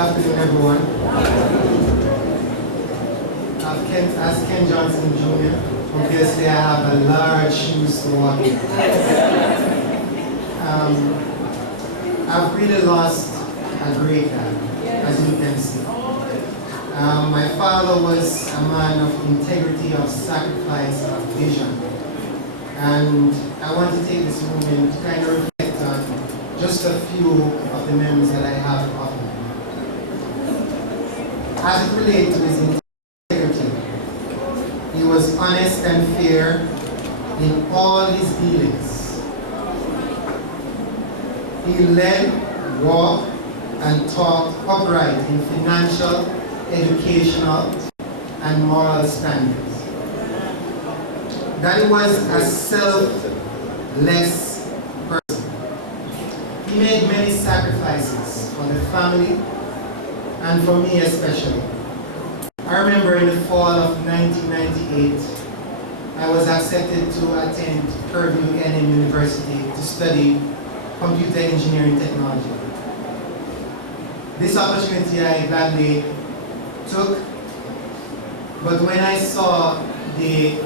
afternoon, everyone. As Ken Johnson Jr., obviously I have a large shoes to walk in. I've really lost a great dad, as you can see. My father was a man of integrity, of sacrifice, of vision. And I want to take this moment to kind of reflect on just a few of the memories that I have of him. As it relates to his integrity, he was honest and fair in all his dealings. He led, walked, and talked upright in financial, educational, and moral standards. That he was a selfless person. He made many sacrifices for the family and for me especially. I remember in the fall of 1998, I was accepted to attend Purdue University to study computer engineering technology. This opportunity I gladly took, but when I saw the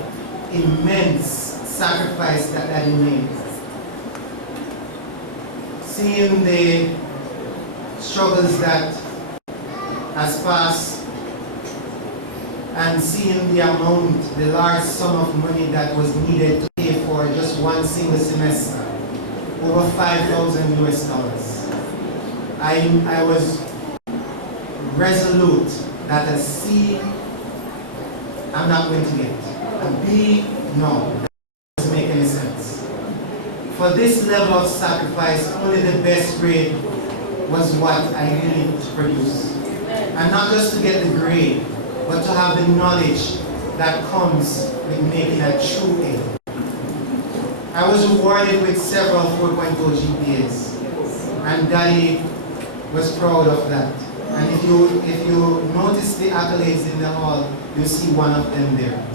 immense sacrifice that Daddy made, seeing the struggles that has passed, and seeing the amount, the large sum of money that was needed to pay for just one single semester, over $5,000 US. I was resolute that a C, I'm not going to get. A B, no, that doesn't make any sense. For this level of sacrifice, only the best grade was what I needed to produce. And not just to get the grade, but to have the knowledge that comes with making a true A. I was rewarded with several 4.0 GPAs, and Daddy was proud of that. And if you notice the accolades in the hall, you'll see one of them there.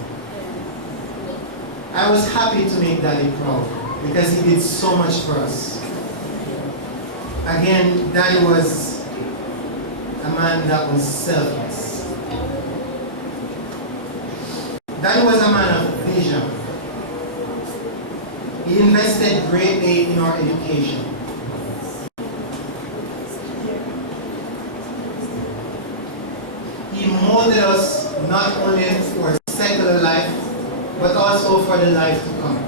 I was happy to make Daddy proud because he did so much for us. Again, Daddy was a man that was selfless. Daddy was a man of vision. He invested greatly in our education. He molded us not only for secular life, but also for the life to come.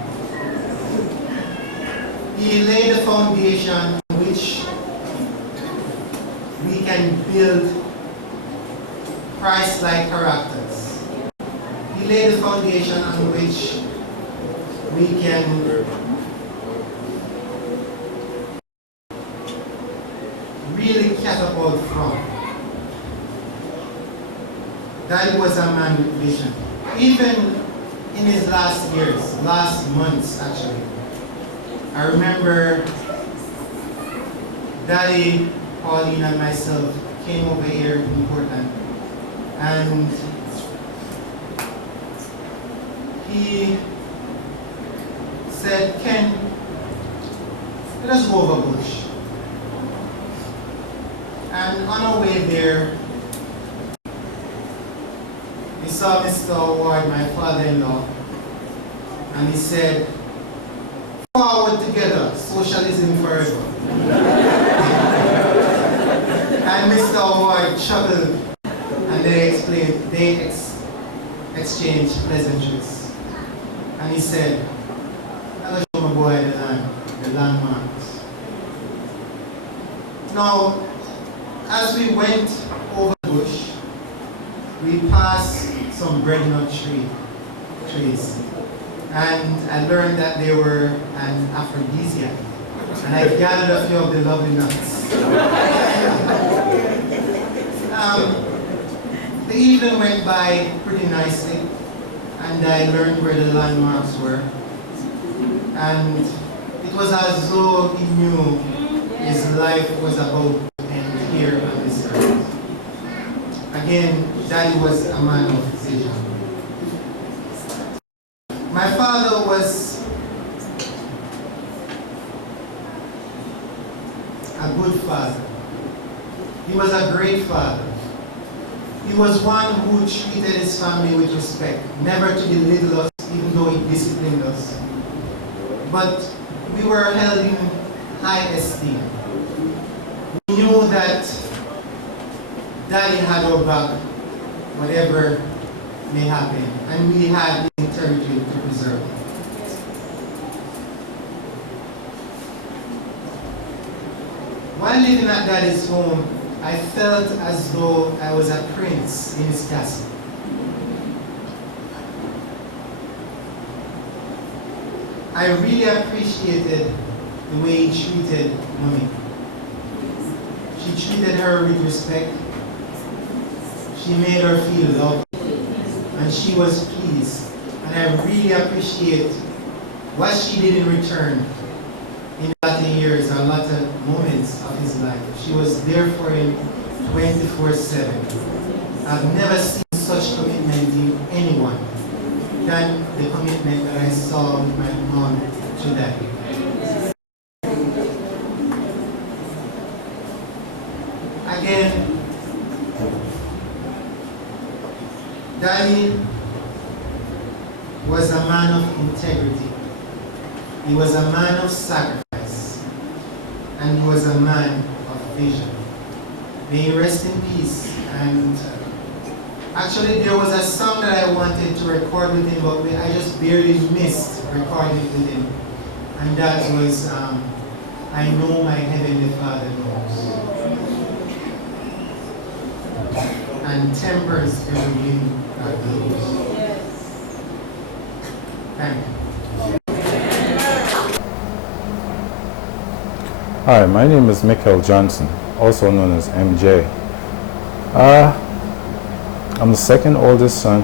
He laid the foundation on which we can build Christ-like characters. He laid the foundation on which we can really catapult from. That was a man with vision. Even in his last years, last months actually, I remember Daddy, Pauline, and myself came over here in Portland, and he said, "Ken, let us go over bush." And on our way there, we saw Mr. Ward, my father-in-law, and he said, "Forward together, socialism forever." And Mr. Ward chuckled, and they exchanged pleasantries. And he said, "I'll show my boy the landmarks." Now, as we went over the bush, we passed some breadnut trees. And I learned that they were an aphrodisiac. And I gathered a few of the lovely nuts. The evening went by pretty nicely, and I learned where the landmarks were. And it was as though he knew his life was about to end here on this earth. Again, Daddy was a man of vision. My father was a good father. He was a great father. He was one who treated his family with respect, never to belittle us, even though he disciplined us. But we were held in high esteem. We knew that Daddy had our back, whatever may happen, and we had the integrity to preserve it. While living at Daddy's home, I felt as though I was a prince in his castle. I really appreciated the way he treated Mommy. She treated her with respect. She made her feel loved, and she was pleased. And I really appreciate what she did in return in a lot of years, a lot of moments of his life. She was there for him 24/7. I've never seen such commitment in anyone than the commitment that I saw with my mom to Daddy. Again, Daddy was a man of integrity. He was a man of sacrifice. And he was a man of vision. May he rest in peace. And actually, there was a song that I wanted to record with him, but I just barely missed recording it with him. And that was, I Know My Heavenly Father Knows. And tempers every limb that blows. Thank you. Hi, my name is Mickel Johnson, also known as MJ. I'm the second oldest son.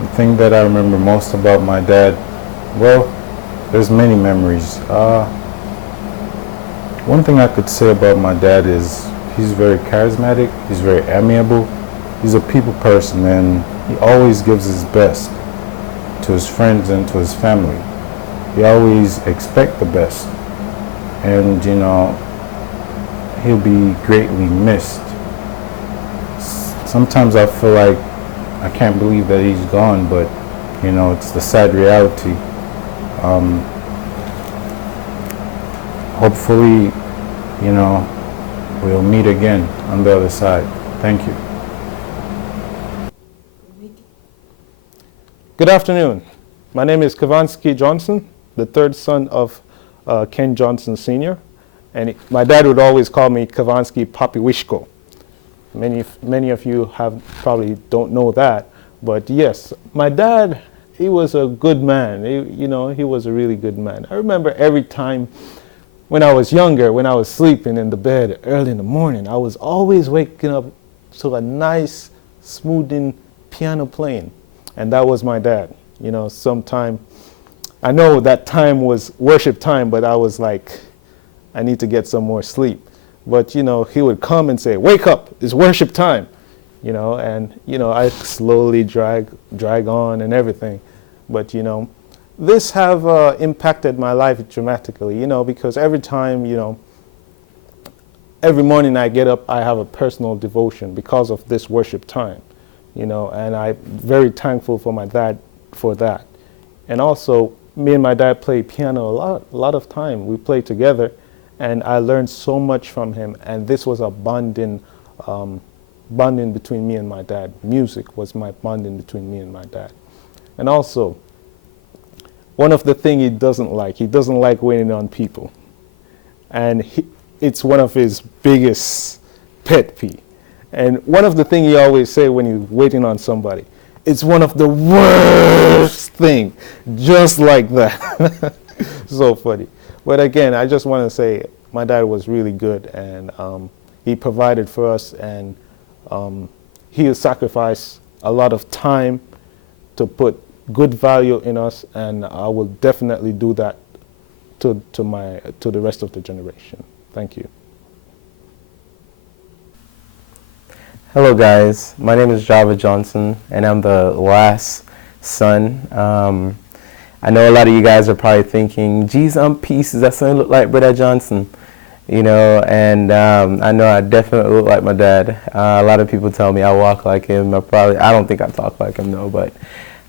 The thing that I remember most about my dad, well, there's many memories. One thing I could say about my dad is he's very charismatic, he's very amiable, he's a people person, and he always gives his best to his friends and to his family. He always expects the best. And, you know, he'll be greatly missed. Sometimes I feel like I can't believe that he's gone, but, you know, it's the sad reality. Hopefully, you know, we'll meet again on the other side. Thank you. Good afternoon. My name is Khavansky Johnson, the third son of Ken Johnson Sr. And my dad would always call me Khavansky Papi Wishko. Many of you probably don't know that, but yes, my dad, he was a good man. He was a really good man. I remember every time when I was younger, when I was sleeping in the bed early in the morning, I was always waking up to a nice, smoothing piano playing, and that was my dad. You know, sometime. I know that time was worship time, but I was like, I need to get some more sleep. But, you know, he would come and say, wake up, it's worship time, you know, and, you know, I slowly drag on and everything. But, you know, this have impacted my life dramatically, you know, because every time, you know, every morning I get up, I have a personal devotion because of this worship time, you know, and I'm very thankful for my dad for that. And also, me and my dad played piano a lot of time. We played together, and I learned so much from him. And this was a bonding between me and my dad. Music was my bonding between me and my dad. And also, one of the things he doesn't like waiting on people. And it's one of his biggest pet peeve. And one of the things he always say when he's waiting on somebody, it's one of the worst thing, just like that. So funny. But again, I just want to say my dad was really good, and he provided for us, and he sacrificed a lot of time to put good value in us, and I will definitely do that to the rest of the generation. Thank you. Hello guys, my name is Dorothy Johnson, and I'm the last son. I know a lot of you guys are probably thinking, geez, I'm pieces, that son look like Brother Johnson. you know, and I know I definitely look like my dad. A lot of people tell me I walk like him. I don't think I talk like him though, but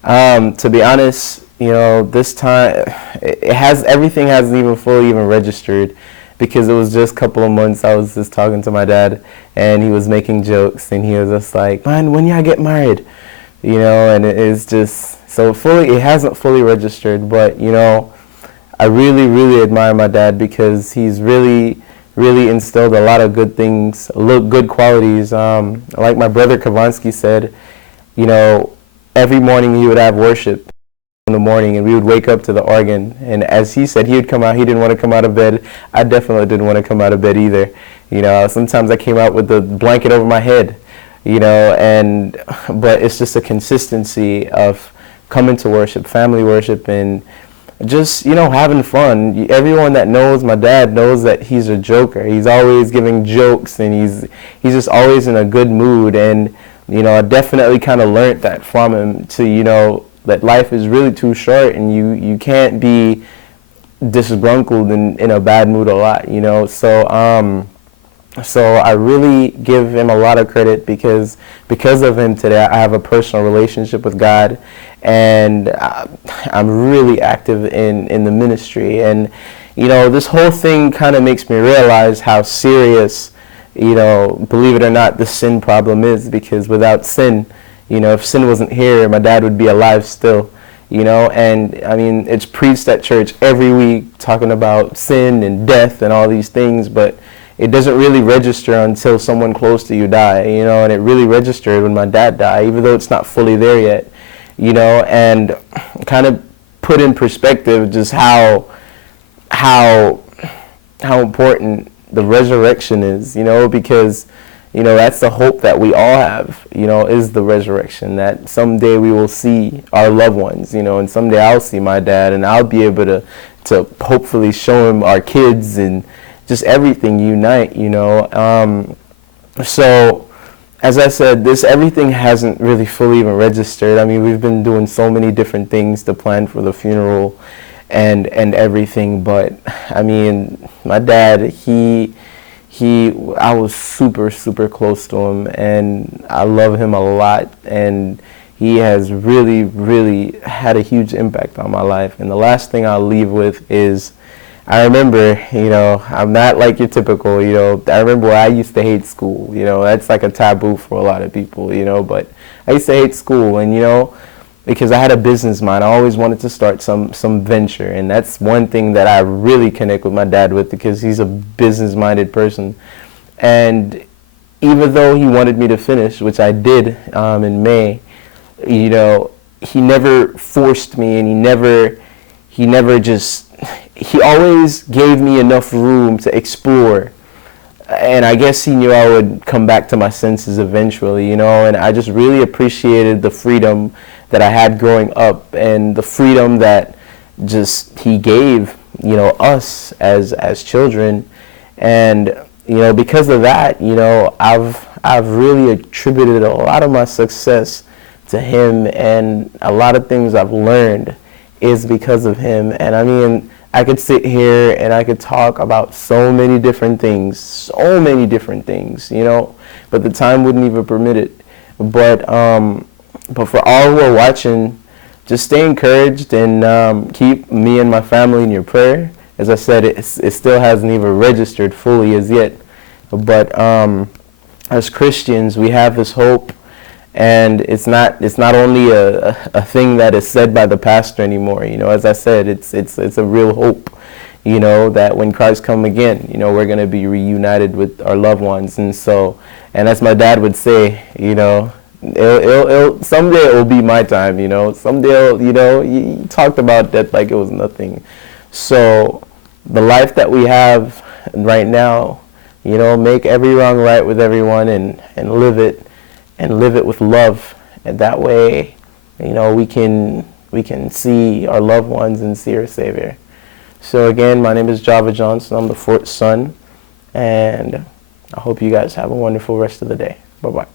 to be honest, you know, this time everything hasn't even fully registered, because it was just a couple of months I was just talking to my dad, and he was making jokes, and he was just like, man, when y'all get married? You know, and it's just, so it hasn't fully registered, but, you know, I really, really admire my dad, because he's really instilled a lot of good things, good qualities. Like my brother Khavansky said, you know, every morning he would have worship in the morning, and we would wake up to the organ, and as he said, he would come out, he didn't want to come out of bed. I definitely didn't want to come out of bed either. You know, sometimes I came out with the blanket over my head, you know, but it's just a consistency of coming to worship, family worship, and just, you know, having fun. Everyone that knows my dad knows that he's a joker. He's always giving jokes, and he's just always in a good mood, and, you know, I definitely kind of learned that from him, to, you know, that life is really too short, and you can't be disgruntled in a bad mood a lot, you know. So I really give him a lot of credit, because of him today I have a personal relationship with God, and I'm really active in the ministry. And, you know, this whole thing kind of makes me realize how serious, you know, believe it or not, the sin problem is, because without sin, you know, if sin wasn't here, my dad would be alive still, you know. And I mean, it's preached at church every week, talking about sin and death and all these things, but it doesn't really register until someone close to you die, you know. And it really registered when my dad died, even though it's not fully there yet, you know. And kind of put in perspective just how important the resurrection is, you know, because, you know, that's the hope that we all have, you know, is the resurrection, that someday we will see our loved ones, you know, and someday I'll see my dad, and I'll be able to hopefully show him our kids, and just everything unite, you know. So as I said, everything hasn't really fully even registered. I mean, we've been doing so many different things to plan for the funeral and everything, but I mean, my dad, I was super close to him, and I love him a lot, and he has really had a huge impact on my life. And the last thing I'll leave with is, I remember, you know, I'm not like your typical, you know, I remember when I used to hate school, you know, that's like a taboo for a lot of people, you know, but I used to hate school, and, you know, because I had a business mind, I always wanted to start some venture, and that's one thing that I really connect with my dad with, because he's a business-minded person. And even though he wanted me to finish, which I did in May, you know, he never forced me, and he always gave me enough room to explore. And I guess he knew I would come back to my senses eventually, you know, and I just really appreciated the freedom that I had growing up, and the freedom that just he gave, you know, us as children. And, you know, because of that, you know, I've really attributed a lot of my success to him, and a lot of things I've learned is because of him. And I mean, I could sit here and I could talk about so many different things, you know, but the time wouldn't even permit it. But for all who are watching, just stay encouraged, and keep me and my family in your prayer. As I said, it still hasn't even registered fully as yet. But as Christians, we have this hope, and it's not only a thing that is said by the pastor anymore. You know, as I said, it's a real hope, you know, that when Christ come again, you know, we're going to be reunited with our loved ones. And so, and as my dad would say, you know, someday it will be my time, you know. Someday, you know, he talked about that like it was nothing. So the life that we have right now, you know, make every wrong right with everyone, and live it with love. And that way, you know, we can see our loved ones and see our Savior. So again, my name is Dorothy Johnson. I'm the fourth son, and I hope you guys have a wonderful rest of the day. Bye-bye.